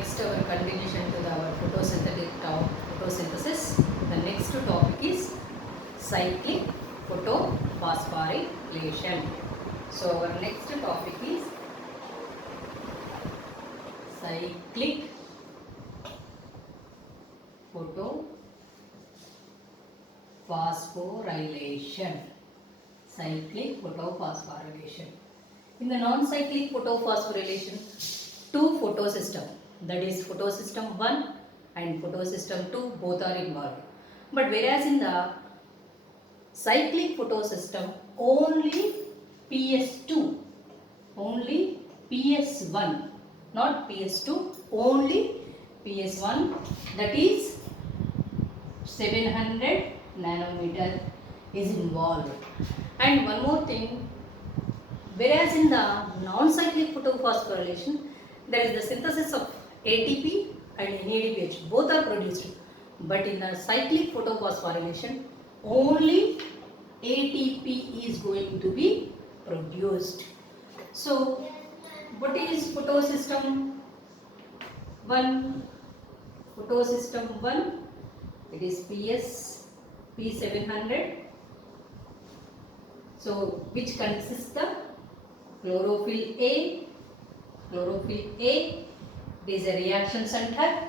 next our continuation to our photosynthesis. The next topic is cyclic photophosphorylation. So our next topic is cyclic photophosphorylation. Cyclic photophosphorylation. In the non-cyclic photophosphorylation, two photosystem, that is photosystem 1 and photosystem 2, both are involved. But whereas in the cyclic photosystem, only PS2, only PS1, not PS2, only PS1, that is 700 nanometer is involved. And one more thing, whereas in the non-cyclic photophosphorylation, there is the synthesis of ATP and NADPH, both are produced. But in the cyclic photophosphorylation, only ATP is going to be produced. So, what is photosystem 1? Photosystem 1, it is P700. So, which consists of chlorophyll A. Chlorophyll A is a reaction center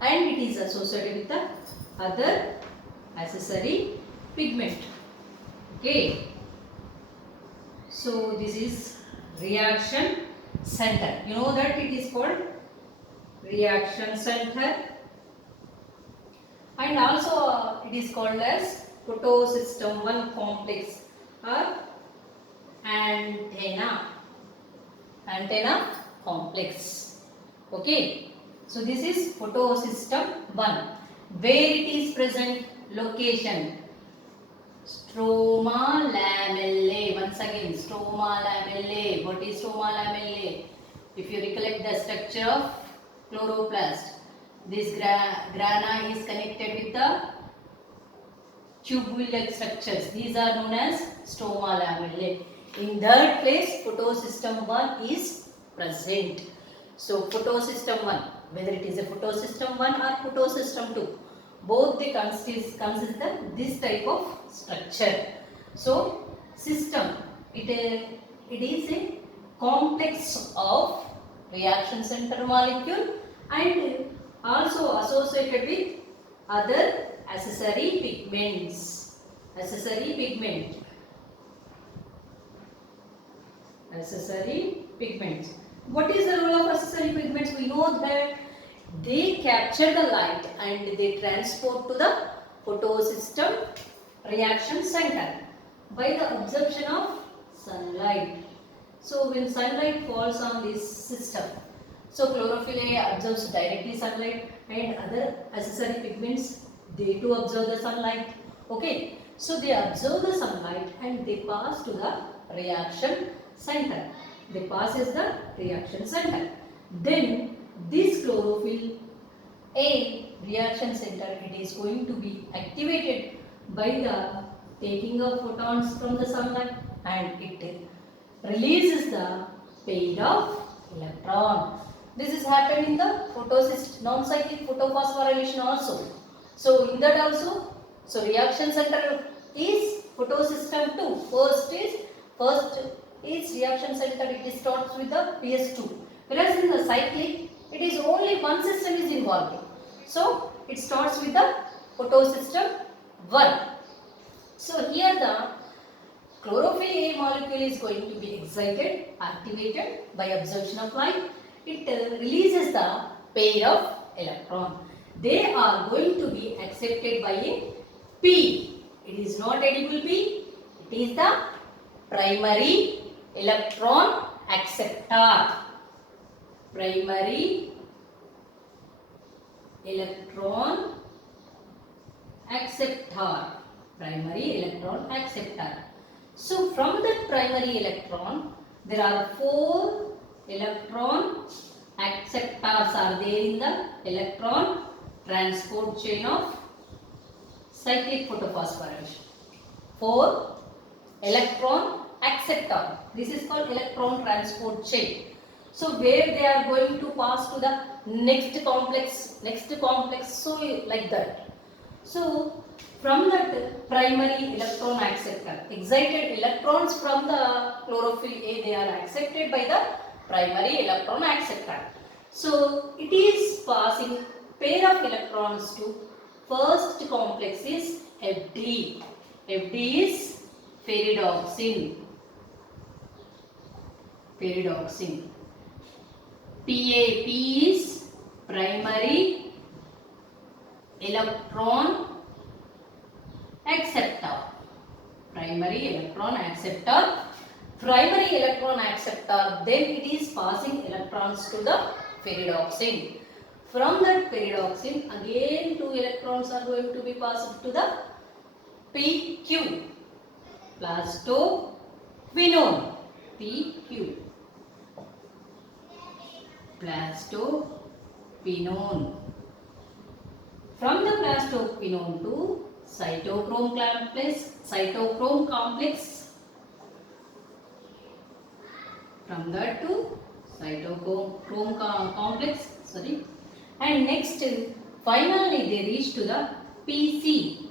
and it is associated with the other accessory pigment. Okay. So, this is reaction center. You know that it is called reaction center, and also it is called as photosystem 1 complex or antenna complex. Okay, so this is photosystem 1. Where it is present? Location stroma lamellae. Once again, stroma lamellae. What is stroma lamellae? If you recollect the structure of chloroplast, this grana is connected with the tubule-like structures. These are known as stroma lamellae. In that place, photosystem 1 is present. So, photosystem 1, whether it is a photosystem 1 or photosystem 2, both they consist this type of structure. So, system, it is a complex of reaction center molecule and also associated with other accessory pigments. Accessory pigments. What is the role of accessory pigments? We know that they capture the light and they transport to the photosystem reaction center by the absorption of sunlight. So when sunlight falls on this system, so chlorophyll A absorbs directly sunlight and other accessory pigments, they too absorb the sunlight. Okay, so they absorb the sunlight and they pass to the reaction center. They pass as the reaction center. Then this chlorophyll A reaction center, it is going to be activated by the taking of photons from the sunlight and it releases the pair of electron. This is happened in the non-cyclic photophosphorylation also. So in that also, so reaction center is photosystem 2. First is reaction center, it starts with the PS2. Whereas in the cyclic, it is only one system is involved. So it starts with the photosystem 1. So here the chlorophyll A molecule is going to be activated by absorption of light. It releases the pair of electron. They are going to be accepted by a P. It is not edible P. It is the primary electron acceptor. Primary electron acceptor. So from that primary electron, there are 4 electron acceptors are there in the electron transport chain of cyclic photophosphorylation. 4 electron acceptor. This is called electron transport chain. So where they are going to pass to the next complex, so like that. So from that primary electron acceptor, excited electrons from the chlorophyll A, they are accepted by the primary electron acceptor. So it is passing pair of electrons to first complex is FD. FD is ferridoxin. Ferridoxin. PAP is primary electron acceptor. Primary electron acceptor. Primary electron acceptor, then it is passing electrons to the ferridoxin. From that ferridoxin, again 2 electrons are going to be passed to the PQ. Plastoquinone. PQ. Plastoquinone. From the plastoquinone to cytochrome complex. From that to cytochrome complex. Sorry. And next, finally they reach to the PC.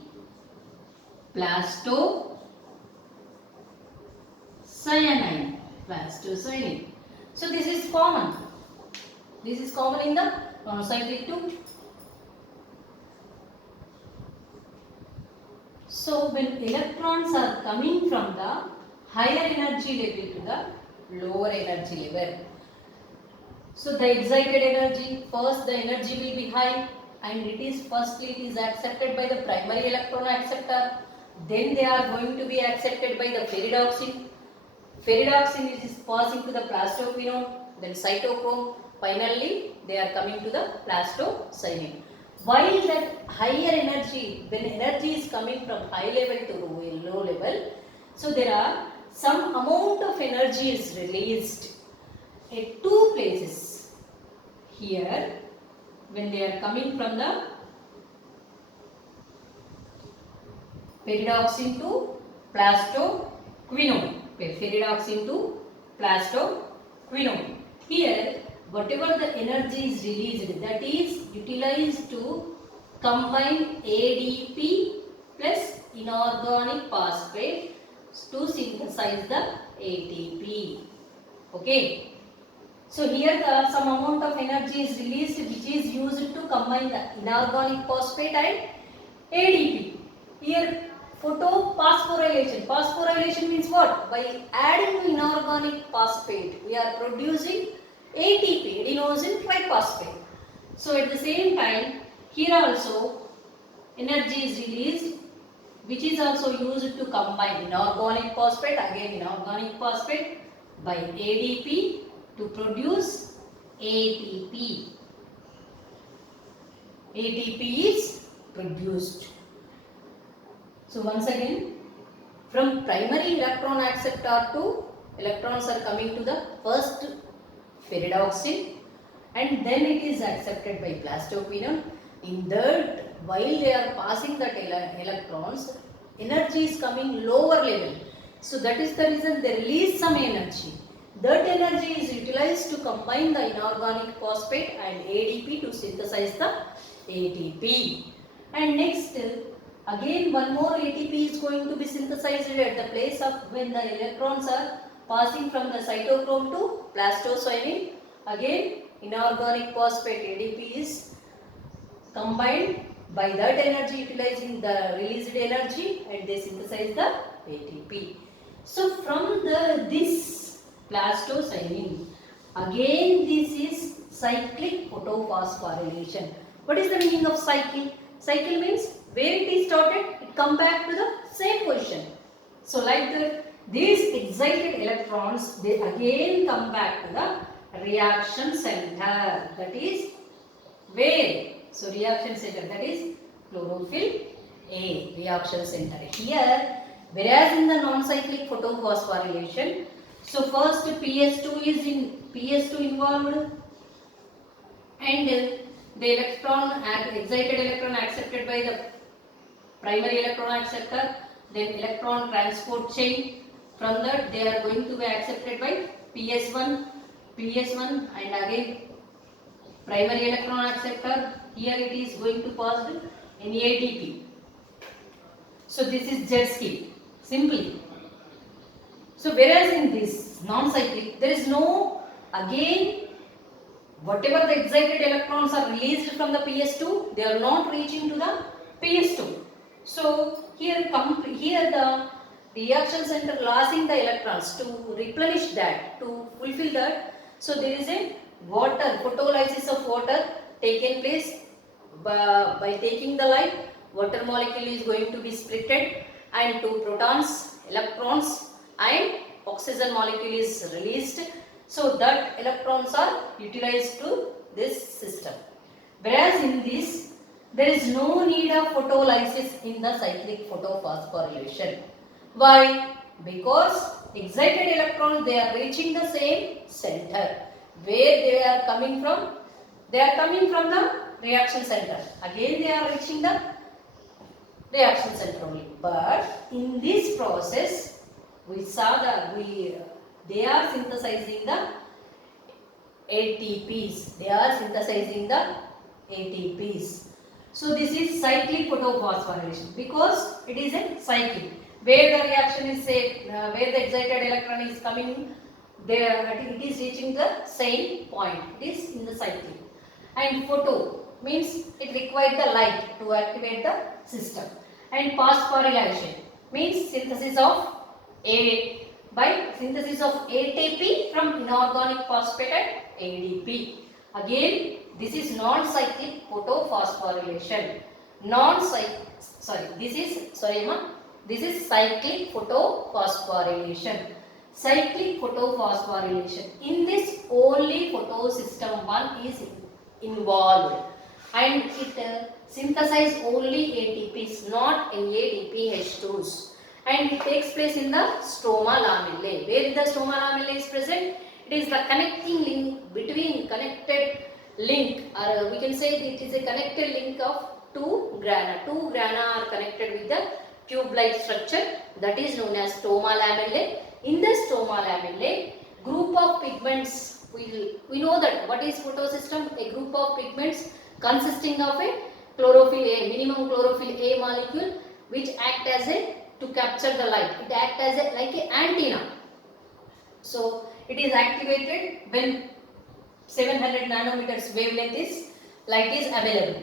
Plastocyanine. Plastocyanine. So this is common. This is common in the monocyclic too. So when electrons are coming from the higher energy level to the lower energy level. So the excited energy, first the energy will be high and it is accepted by the primary electron acceptor. Then they are going to be accepted by the ferridoxin. Ferridoxin is passing to the plastoquinone, then cytochrome. Finally, they are coming to the plastocyanine. While that higher energy, when energy is coming from high level to low level, so there are some amount of energy is released at 2 places. Here, when they are coming from the ferridoxin to plastoquinone. Ferridoxin to plastoquinone. Here, whatever the energy is released, that is utilized to combine ADP plus inorganic phosphate to synthesize the ATP. Okay. So here some amount of energy is released which is used to combine the inorganic phosphate and ADP. Here photophosphorylation. Phosphorylation means what? By adding inorganic phosphate, we are producing ATP, adenosine triphosphate. So at the same time, here also energy is released which is also used to combine inorganic phosphate, again inorganic phosphate by ADP to produce ATP. ATP is produced. So once again, from primary electron acceptor to electrons are coming to the first ferridoxin and then it is accepted by plastoquinone. In that, while they are passing that electrons, energy is coming lower level. So that is the reason they release some energy. That energy is utilized to combine the inorganic phosphate and ADP to synthesize the ATP. And next, again one more ATP is going to be synthesized at the place of when the electrons are passing from the cytochrome to plastocyanine. Again inorganic phosphate ADP is combined by that energy, utilizing the released energy, and they synthesize the ATP. So from this plastocyanine, again this is cyclic photophosphorylation. What is the meaning of cycle? Cycle means where it is started, it come back to the same position. So like these excited electrons, they again come back to the reaction center. That is where? So reaction center, that is chlorophyll A, reaction center. Here, whereas in the non-cyclic photophosphorylation, so first PS2 involved, and the excited electron accepted by the primary electron acceptor, then electron transport chain. From that they are going to be accepted by PS1, PS1 and again primary electron acceptor. Here it is going to pass NADP. So this is Z scheme simply. So whereas in this non-cyclic there is no, again whatever the excited electrons are released from the PS2, they are not reaching to the PS2. So here the reaction center losing the electrons to replenish that, to fulfill that. So there is a water, photolysis of water taken place by taking the light. Water molecule is going to be splitted and two protons, electrons and oxygen molecule is released. So that electrons are utilized to this system. Whereas in this, there is no need of photolysis in the cyclic photophosphorylation. Why? Because excited electrons, they are reaching the same center. Where they are coming from? They are coming from the reaction center. Again they are reaching the reaction center only. But in this process, we saw that they are synthesizing the ATPs. They are synthesizing the ATPs. So this is cyclic photophosphorylation because it is a cyclic. Where the reaction is where the excited electron is coming, there it is reaching the same point. It is in the cyclic. And photo means it requires the light to activate the system. And phosphorylation means synthesis of by synthesis of ATP from inorganic phosphate and ADP. Again, this is non-cyclic photophosphorylation. This is cyclic photophosphorylation. Cyclic photophosphorylation. In this, only photosystem 1 is involved, and it synthesizes only ATPs, not NADPH2s. And it takes place in the stroma lamellae. Where the stroma lamellae is present, it is the connecting link between or we can say it is a connected link of two grana. Two grana are connected with the tube-like structure that is known as stroma lamellae. In the stroma lamellae, group of pigments, we know that what is photosystem? A group of pigments consisting of a chlorophyll A, minimum chlorophyll A molecule, which act as to capture the light. It acts as like an antenna. So it is activated when 700 nanometers wavelength light is available.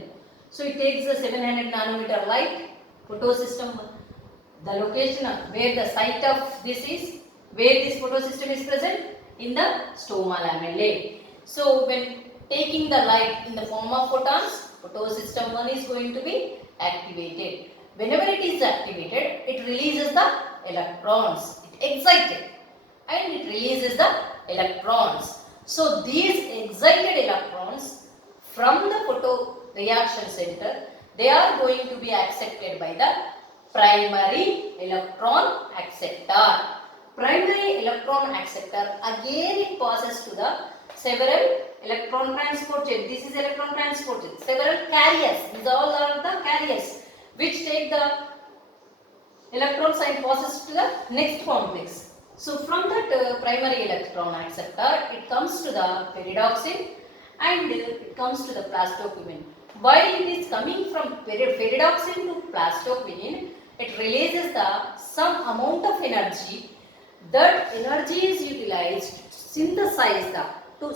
So it takes the 700 nanometer light, photosystem, the location where the site of this is, where this photosystem is present, in the stroma lamellae. So when taking the light in the form of photons, photosystem 1 is going to be activated. Whenever it is activated, it releases the electrons. It excited and it releases the electrons. So these excited electrons from the photo reaction center, they are going to be accepted by the primary electron acceptor. Primary electron acceptor, again it passes to the several electron transport chain. This is electron transport chain. Several carriers. These all are the carriers which take the electrons and passes to the next complex. So from that primary electron acceptor, it comes to the pyridoxine and it comes to the plastoquinone. While it is coming from pyridoxine to plastoquinone, it releases some amount of energy. That energy is utilized to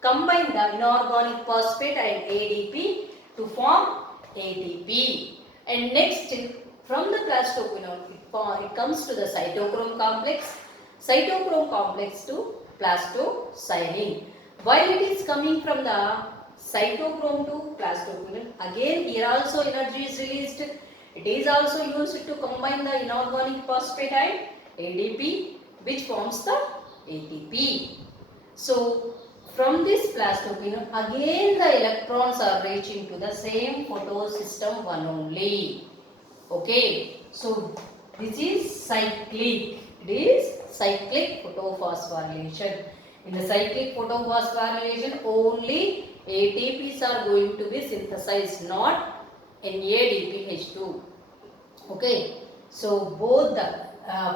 combine the inorganic phosphate and ADP to form ATP. And next, from the plastoquinone, it comes to the cytochrome complex to plastocyanin. While it is coming from the cytochrome to plastoquinone, again here also energy is released. It is also used to combine the inorganic phosphate and ADP, which forms the ATP. So from this plastoquinone, again the electrons are reaching to the same photosystem 1 only. Okay, so this is cyclic. It is cyclic photophosphorylation. In the cyclic photophosphorylation, only ATPs are going to be synthesized, not NADPH2. Okay, so both the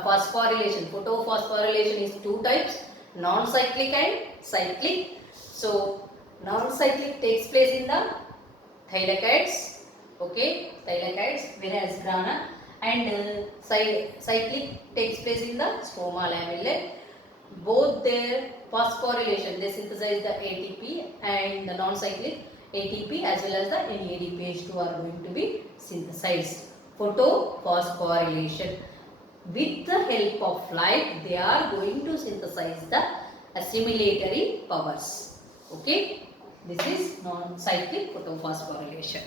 phosphorylation, photophosphorylation is two types. non-cyclic and cyclic. So non-cyclic takes place in the thylakoids, okay, thylakoids, whereas grana, and cyclic takes place in the stroma lamellae. Both their phosphorylation, they synthesize the ATP, and the non-cyclic ATP as well as the NADPH2 are going to be synthesized. Photophosphorylation. With the help of light, they are going to synthesize the assimilatory powers. Okay, this is non-cyclic photophosphorylation.